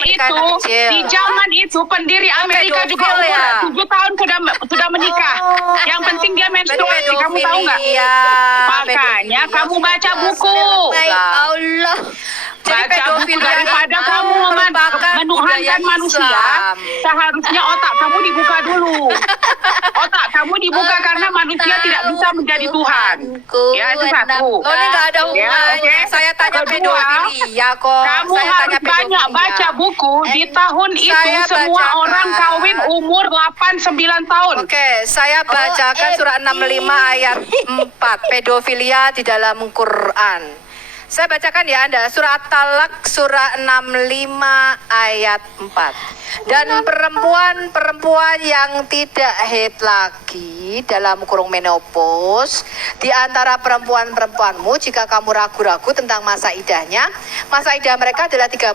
itu di zaman itu pendiri Amerika juga umur 7 tahun sudah menikah. Yang penting dia menstruasi, kamu tahu nggak? Makanya kamu baca buku. Allah. Baca buku daripada kamu menuhankan manusia. Seharusnya otak kamu dibuka dulu. Otak kamu dibuka karena manusia tidak bisa menjadi Tuhan. Ya, itu satu. Ini nggak ada hubungannya. Saya tanya pedofilia kok. Kamu harus banyak baca buku. Di tahun itu semua orang kawin umur 8-9 tahun. Oke, saya bacakan surah 65 ayat 4. Pedofilia di dalam Quran. Saya bacakan ya Anda, surah Talak surah 65 ayat 4. Dan perempuan-perempuan yang tidak haid lagi dalam kurung menopause di antara perempuan-perempuanmu, jika kamu ragu-ragu tentang masa idahnya, masa idah mereka adalah 3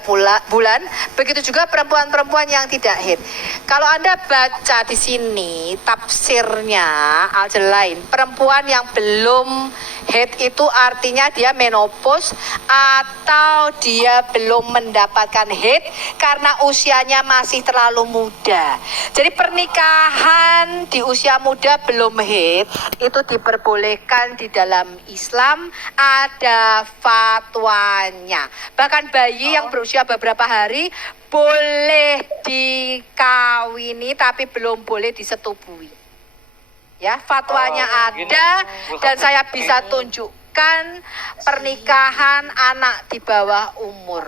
bulan. Begitu juga perempuan-perempuan yang tidak haid. Kalau Anda baca di sini tafsirnya Al-Jalain, perempuan yang belum haid itu artinya dia menopause atau dia belum mendapatkan haid karena usianya masih terlalu muda. Jadi pernikahan di usia muda belum haid itu diperbolehkan di dalam Islam, ada fatwanya. Bahkan bayi yang berusia beberapa hari boleh dikawini tapi belum boleh disetubui. Ya, fatwanya ada dan saya bisa tunjukkan pernikahan anak di bawah umur.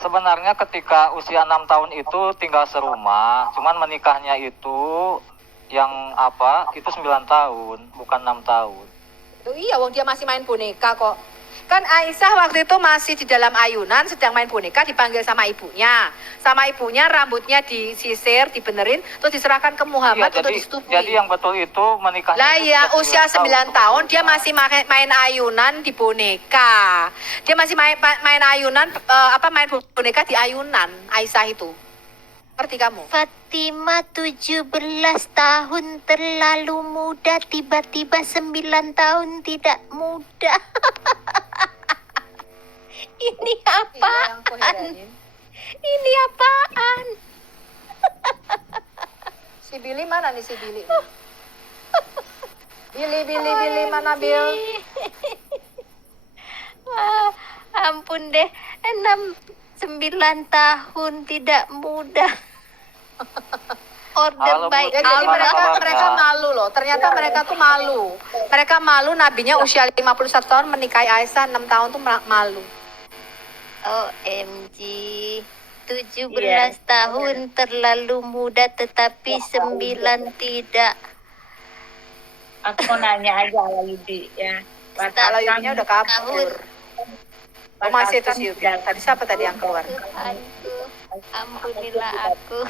Sebenarnya ketika usia 6 tahun itu tinggal serumah, cuman menikahnya itu yang itu 9 tahun, bukan 6 tahun. Tuh, iya, wong dia masih main boneka kok. Kan Aisyah waktu itu masih di dalam ayunan sedang main boneka, dipanggil sama ibunya. Sama ibunya rambutnya disisir, dibenerin, terus diserahkan ke Muhammad untuk disetubui. Jadi yang betul itu menikahnya. Lah ya, usia 9 tahun dia masih main ayunan di boneka. Dia masih main ayunan main boneka di ayunan Aisyah itu. Ngerti kamu? Fatimah 17 tahun terlalu muda, tiba-tiba 9 tahun tidak muda. Ini apaan? Ini apaan? Si Billy mana nih si Billy? Billy mana Bil? Wah, ampun deh, 9 tahun tidak muda. Order by jadi mereka malu loh. Ternyata mereka tuh malu. Mereka malu nabinya usia 51 tahun menikahi Aisyah 6 tahun tuh malu. OMG, 17 tahun terlalu muda tetapi 9 tidak. Aku mau nanya aja Yudi ya. Kalau Yudinya udah kabur. Oh, masih itu sih Yudi. Tadi siapa tadi yang keluar? Aduh, ampunilah aku.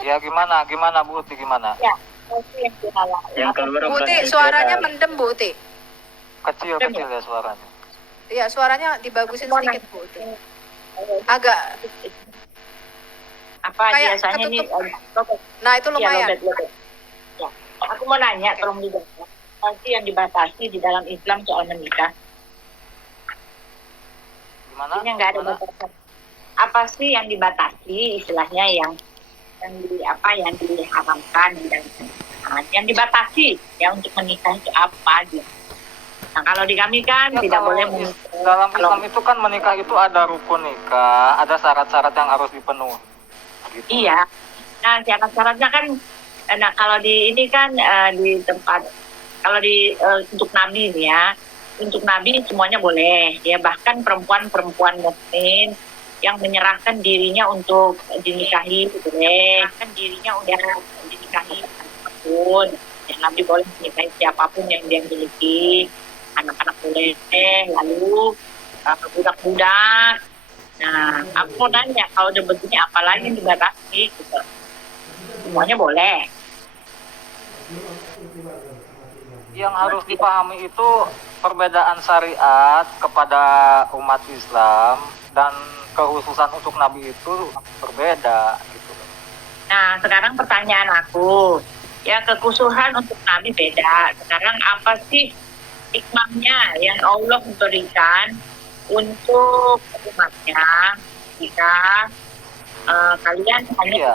Ya gimana Bu Uti, gimana? Ya, yang keluar. Bu Uti, suaranya mendem Bu Uti. Kecil ya suaranya. Iya, suaranya dibagusin sedikit Bu Uti. Agak apa biasanya nih? Nah, itu lumayan. Ya, aku mau nanya, tolong dijawab. Apa sih yang dibatasi di dalam Islam soal menikah? Gimana? Ini nggak ada batasan. Apa sih yang dibatasi istilahnya yang diharamkan yang dibatasi ya untuk menikah itu apa gitu? Nah, kalau di kami kan ya, tidak boleh menikah. Dalam Islam itu kan menikah itu ada rukun nikah, ada syarat-syarat yang harus dipenuhi. Gitu. Iya. Nah, syarat-syaratnya kan, kalau di ini kan di tempat, kalau di untuk Nabi nih ya, untuk Nabi semuanya boleh. Ya, bahkan perempuan-perempuan muslim yang menyerahkan dirinya untuk dinikahi boleh. Menyerahkan dirinya untuk dinikahi apapun. Ya, Nabi boleh menikahi siapapun yang dia miliki. Anak-anak boleh, lalu budak-budak. Nah, aku mau nanya, kalau udah begini apalagi yang dibatasi gitu. Semuanya boleh. Yang harus dipahami itu perbedaan syariat kepada umat Islam dan kekhususan untuk Nabi itu berbeda gitu. Nah, sekarang pertanyaan aku, ya kekhususan untuk Nabi beda. Sekarang apa sih hikmahnya yang Allah berikan untuk umatnya jika kalian hanya Iya.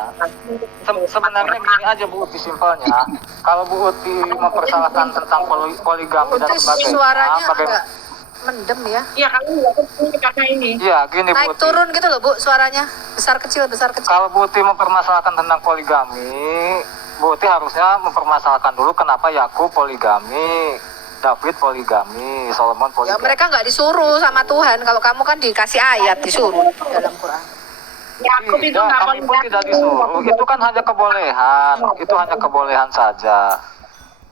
Sebenarnya gini aja Bu Uti simpelnya. Kalau Bu Uti mempersalahkan tentang poligami dan Uti sebagainya, suaranya bagaimana? agak mendem ya. Iya, kalian juga karena ini. Iya, gini Bu Naik Uti. turun gitu loh Bu suaranya. Besar kecil, besar kecil. Kalau Bu Uti mempermasalahkan tentang poligami, Bu Uti harusnya mempermasalahkan dulu kenapa Yakub poligami, David poligami, Solomon Ya poligami. mereka nggak disuruh sama Tuhan. Kalau kamu kan dikasih ayat disuruh dalam Quran. Yakub itu Tidak, nggak kami pun tidak disuruh. Itu kan hanya kebolehan. Itu hanya kebolehan saja.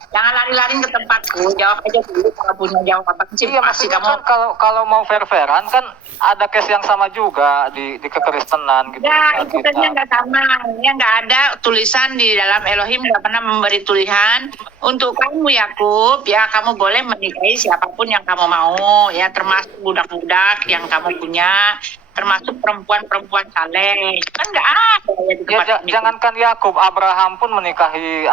Jangan lari-lari ke tempatku. Jawab aja dulu kalau punya jawaban sih. Iya, Pasti maksudnya kamu. kan kalau mau fair-fairan kan ada case yang sama juga di kekristenan gitu. Ya, dengan itu kita. kan nggak sama. Ya nggak ada tulisan di dalam Elohim, nggak pernah memberi tulisan untuk kamu Yakub. Ya kamu boleh menikahi siapapun yang kamu mau. Ya termasuk budak-budak yang kamu punya, termasuk perempuan-perempuan saleh. Kan nggak ada ya di Ya, tempat ini. jangankan Yakub, Abraham pun menikahi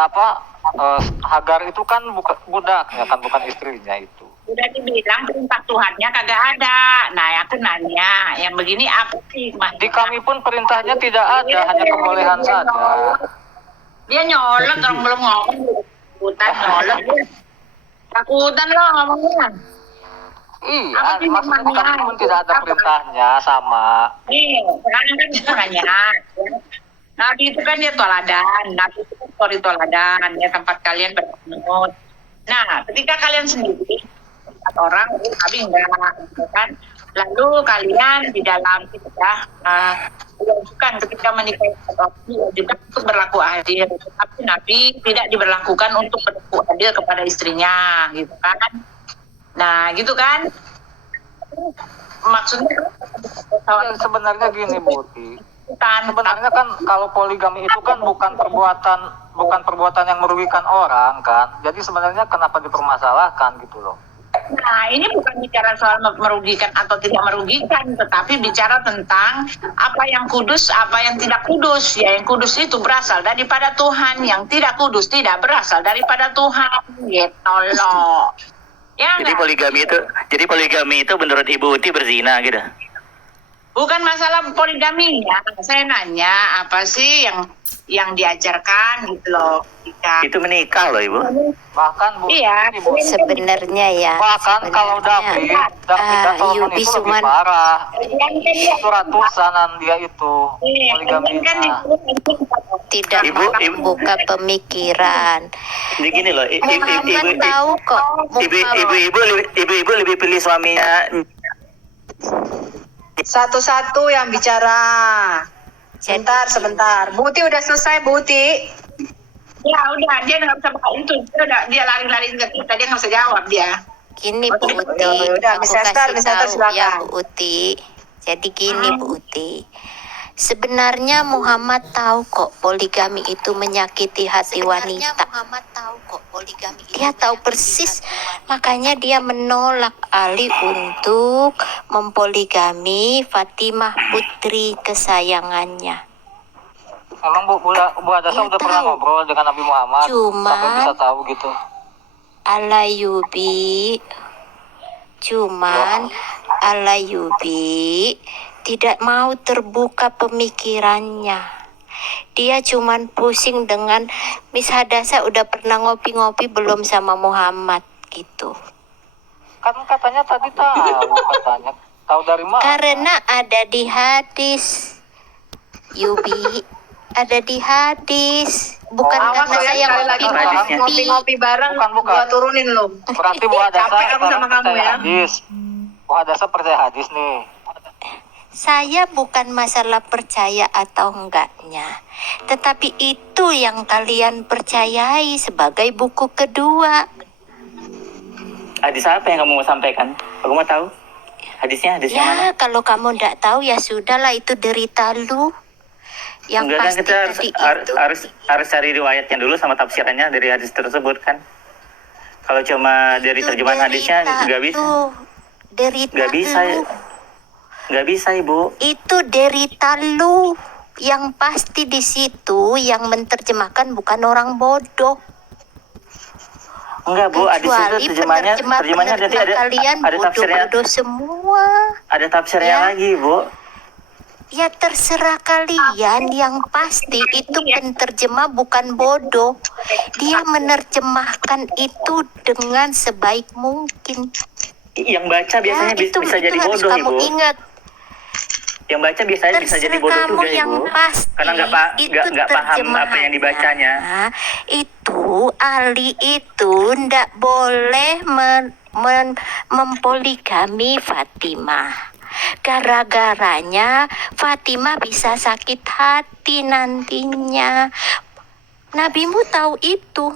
Hagar itu kan bukan budaknya kan, bukan istrinya itu. Udah dibilang perintah Tuhannya kagak ada. Nah, aku nanya, yang begini apa sih? Di kami pun perintahnya tidak ada, hanya kebolehan saja. Dia nyolot, orang belum ngomong. Takutan nyolot. Takutan lo ngomongnya. Iya, Apa sih maksudnya di kami pun tidak ada Apa? perintahnya sama. Nih, sekarang kan kita nanya. Nabi itu kan dia toladan. Nabi itu kan story toladan. Ya tempat kalian bermenut. Nah, ketika kalian sendiri, empat orang, Nabi enggak. Gitu kan? Lalu kalian di dalam bukan ketika menikahi seseorang juga untuk berlaku adil. Tapi Nabi tidak diberlakukan untuk berlaku adil kepada istrinya. Gitu kan. Nah, gitu kan? Maksudnya Ya, sebenarnya gini Bu Uti. bukan Sebenarnya kan kalau poligami itu kan bukan perbuatan yang merugikan orang kan. Jadi sebenarnya kenapa dipermasalahkan gitu loh. Nah, ini bukan bicara soal merugikan atau tidak merugikan, tetapi bicara tentang apa yang kudus, apa yang tidak kudus. Ya, yang kudus itu berasal daripada Tuhan, yang tidak kudus tidak berasal daripada Tuhan. Gitu loh. Ya, Jadi nggak? poligami itu menurut Ibu Uti berzina gitu. Bukan masalah poligaminya. Saya nanya apa sih yang diajarkan gitu loh. Itu menikah loh Ibu. Bahkan Bu Iya. Uti, Bu Uti. Sebenarnya ya. Bahkan kalau David dan Solomon Yubi itu lebih cuman parah. Iya. Itu ratusanan dia itu Kan poligaminya. tidak Ibu- membuka pemikiran. Jadi gini loh, Muhammad tahu kok. ibu lebih pilih suaminya. Satu-satu yang bicara. Sebentar. Bu Uti udah selesai Bu Uti. Ya udah, dia nggak bisa pakai itu. Dia lari-lari ke kita, dia nggak bisa jawab dia. Gini Bu Uti, Udah, aku Miss Esther kasih tahu ya silakan. Bu Uti. Jadi gini Bu Uti. Sebenarnya Muhammad tahu kok poligami itu menyakiti hati wanita. Dia tahu persis, makanya dia menolak Ali untuk mempoligami Fatimah putri kesayangannya. Emang Bu Hadasa Dia udah pernah tahu. ngobrol dengan Nabi Muhammad Cuma- sampai bisa tahu gitu. Cuman Alayubi tidak mau terbuka pemikirannya. Dia cuman pusing dengan Miss Hadasa udah pernah ngopi-ngopi belum sama Muhammad gitu. Kan katanya tadi tahu katanya. Tahu dari mana? Karena ada di hadis. Yubi, ada di hadis. Bukan Awas karena ya, saya sekali lagi ngopi-ngopi. Ngopi-ngopi bareng, Bukan. gua turunin lu. Berarti Bu Hadasa Capek aku sekarang sama kamu percaya ya. hadis. Bu Hadasa percaya hadis nih. Saya bukan masalah percaya atau enggaknya, tetapi itu yang kalian percayai sebagai buku kedua. Hadis apa yang kamu mau sampaikan? Aku mau tahu. Hadisnya yang mana? Ya, kalau kamu enggak tahu ya sudahlah, itu derita lu. Yang Enggak kan pasti kita tadi itu. harus cari riwayatnya dulu sama tafsirannya dari hadis tersebut kan. Kalau cuma dari Itu terjemahan hadisnya derita nggak bisa. lu. Derita Nggak bisa. lu. Nggak bisa Ibu. Itu derita lu. Yang pasti di situ yang menerjemahkan bukan orang bodoh. Enggak Bu, hadis Kecuali itu terjemahannya nanti ada kalian tafsirnya. bodoh-bodoh semua. Ada tafsirnya Ya. lagi Bu. Ya terserah kalian, yang pasti itu penterjemah bukan bodoh. Dia menerjemahkan itu dengan sebaik mungkin. Yang baca biasanya Ya, bisa jadi harus bodoh, kamu Ibu. ingat. Yang baca biasanya bisa jadi Terserah bodoh kamu juga, yang Ibu. pasti Karena nggak paham apa yang dibacanya. Itu Ali itu ndak boleh mempoligami Fatimah. Gara-garanya Fatimah bisa sakit hati nantinya. Nabimu tahu itu.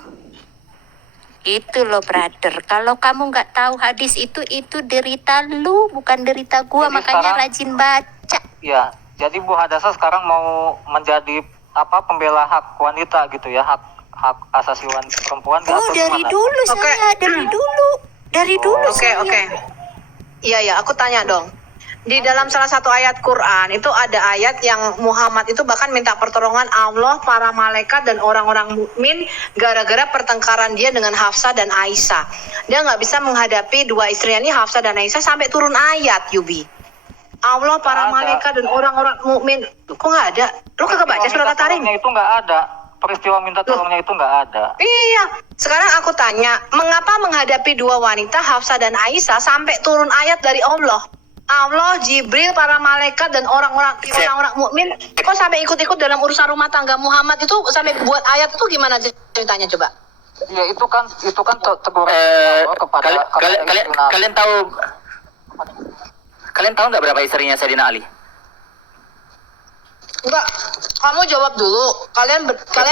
Itu loh brother. Kalau kamu nggak tahu hadis itu derita lu, bukan derita gua. Jadi Makanya sekarang- rajin baca. Ya, jadi Bu Hadasa sekarang mau menjadi pembela hak wanita gitu ya, hak asasi wanita perempuan. Oh, dari dulu saya, dari dulu Oke, saya. oke. Iya, aku tanya dong. Di dalam salah satu ayat Quran itu ada ayat yang Muhammad itu bahkan minta pertolongan Allah, para malaikat dan orang-orang mukmin gara-gara pertengkaran dia dengan Hafsah dan Aisyah. Dia nggak bisa menghadapi dua istrinya ini, Hafsah dan Aisyah, sampai turun ayat, Yubi. Allah, para Nggak ada. malaikat dan orang-orang mukmin. Kok nggak ada? Lu kagak baca surat At-Tarim? Itu nggak ada. Peristiwa minta tolongnya itu nggak ada. Iya, sekarang aku tanya, mengapa menghadapi dua wanita Hafsah dan Aisyah sampai turun ayat dari Allah? Allah, Jibril, para malaikat dan orang-orang mukmin kok sampai ikut-ikut dalam urusan rumah tangga Muhammad itu, sampai buat ayat itu gimana ceritanya coba? Ya itu kan teguran Allah kepada istri Nabi. Kalian tahu nggak berapa istrinya Sayyidina Ali? Enggak, kamu jawab dulu. Kalian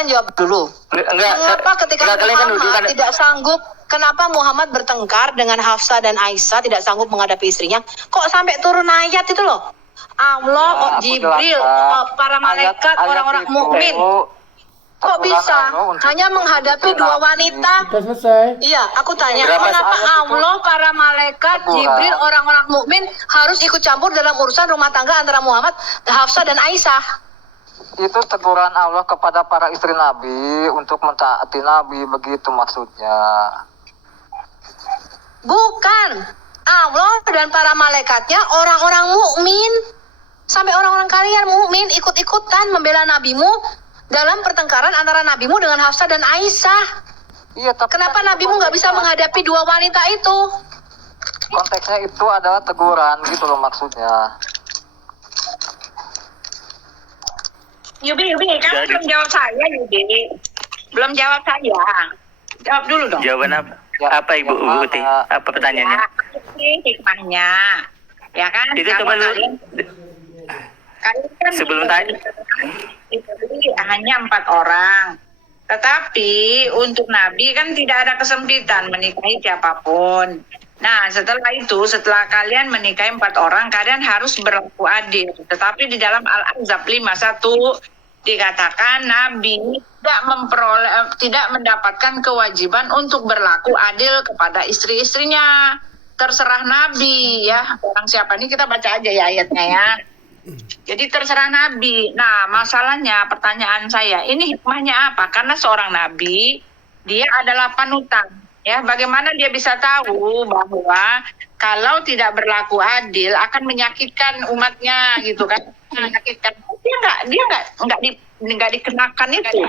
jawab dulu. Mengapa ketika Muhammad tidak sanggup, kenapa Muhammad bertengkar dengan Hafsah dan Aisyah, tidak sanggup menghadapi istrinya? Kok sampai turun ayat itu loh? Allah, Jibril, para malaikat, orang-orang mukmin. Kok bisa hanya menghadapi dua wanita? Iya, aku tanya, kenapa Allah, para malaikat, Jibril, orang-orang mukmin harus ikut campur dalam urusan rumah tangga antara Muhammad, Hafsah dan Aisyah? Itu teguran Allah kepada para istri Nabi untuk mentaati Nabi, begitu maksudnya. Bukan. Allah dan para malaikatnya orang-orang mukmin. Sampai orang-orang kalian mukmin ikut-ikutan membela nabimu dalam pertengkaran antara nabimu dengan Hafsah dan Aisyah. Iya, tapi Kenapa nabimu nggak bisa menghadapi dua wanita itu? konteksnya itu adalah teguran gitu loh maksudnya. Yubi, kamu belum jawab saya, Yubi. Belum jawab saya. Jawab dulu dong. Jawaban apa Ibu Uti? Apa pertanyaannya? Ini hikmahnya. Ya kan? Itu coba lu Kalian kan sebelum tanya. itu hanya 4 orang. Tetapi untuk Nabi kan tidak ada kesempitan menikahi siapapun. Nah, setelah kalian menikahi 4 orang, kalian harus berlaku adil. Tetapi di dalam Al-Ahzab 51 dikatakan Nabi tidak mendapatkan kewajiban untuk berlaku adil kepada istri-istrinya. Terserah Nabi ya. Orang siapa ini kita baca aja ya ayatnya ya. Jadi terserah Nabi. Nah, masalahnya pertanyaan saya, ini hikmahnya apa? Karena seorang Nabi, dia adalah panutan. Ya, bagaimana dia bisa tahu bahwa kalau tidak berlaku adil akan menyakitkan umatnya gitu kan? Menyakitkan. Dia nggak dikenakan itu,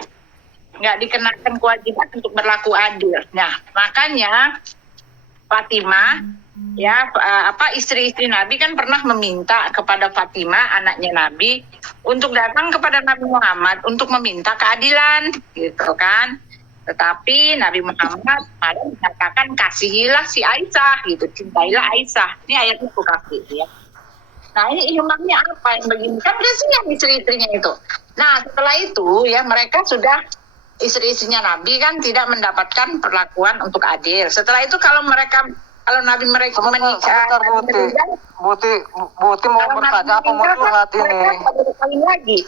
nggak dikenakan kewajiban untuk berlaku adil. Nah, makanya Fatimah, ya istri-istri Nabi kan pernah meminta kepada Fatimah, anaknya Nabi, untuk datang kepada Nabi Muhammad untuk meminta keadilan, gitu kan? Tetapi Nabi Muhammad malah mengatakan kasihilah si Aisyah, gitu, cintailah Aisyah. Ini ayatnya aku kasih ya. Nah ini hikmahnya apa yang begini? Kan kasihan istri-istrinya itu. Nah setelah itu ya mereka sudah istri-istrinya Nabi kan tidak mendapatkan perlakuan untuk adil. Setelah itu kalau Nabi mereka menikah, Buti mau bertanya apa mau curhat ini? Lagi.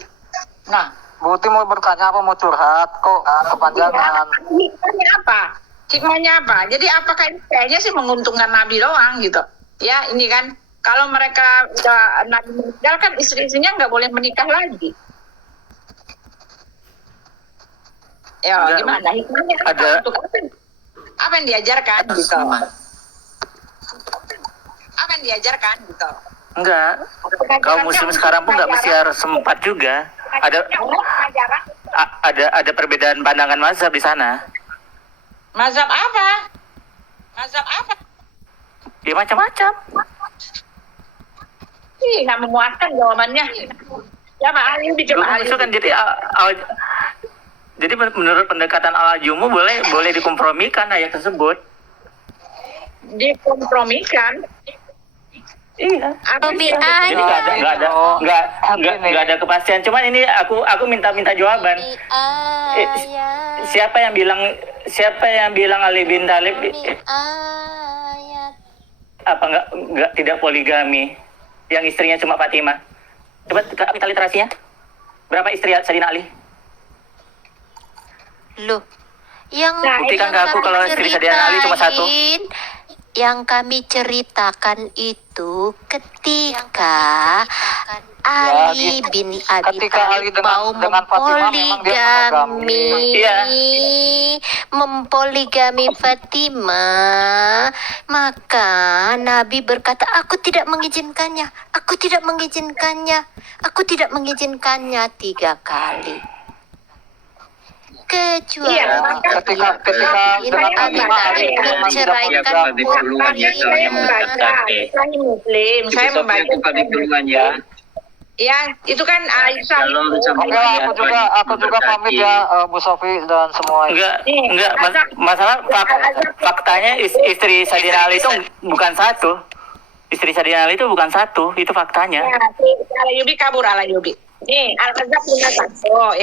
Nah, Buti mau bertanya apa mau curhat kok kepanjangan. Hikmahnya apa? Jadi apakah ini kayaknya sih menguntungkan Nabi doang gitu? Ya ini kan kalau mereka udah Nabi meninggal kan istri-istrinya nggak boleh menikah lagi. Ya gimana hikmahnya? Untuk apa yang diajarkan gitu? Apa yang diajarkan gitu? Enggak. Kaum muslim sekarang pun nggak mesti harus sempat juga. Ada perbedaan pandangan mazhab di sana. Mazhab apa? Mazhab apa? Ya macam-macam. Ih, nggak memuaskan jawabannya. Ya, Pak Ali, coba Ali. Kan jadi menurut pendekatan al-jumu boleh dikompromikan ayat tersebut. Dikompromikan. Iya. Robi Jadi nggak ada kepastian. Cuman ini aku minta jawaban. Siapa yang bilang Ali bin Thalib apa nggak tidak poligami? Yang istrinya cuma Fatimah. Coba kita literasinya. Berapa istri Sayyidina Ali? Loh, yang Buktikan ke aku kalau istri Sayyidina Ali cuma satu. Yang kami ceritakan itu ketika Ali bin Abi ketika Ali Thalib mau dengan Fatimah memang dia monogami. Iya. mempoligami Fatimah, maka Nabi berkata, aku tidak mengizinkannya 3 kali. Kecuali ketika dengan Fatimah Ali menceraikan Saya membaca ya, itu kan Aisyah. Oke, aku juga pamit ya, Bu Sofi dan semua. Enggak. Masalah faktanya istri Sayyidina Ali itu bukan satu. Istri Sayyidina Ali itu bukan satu, itu faktanya. Ala Yubi kabur Ala Yubi. Nih, Al-Azhar punya satu ya.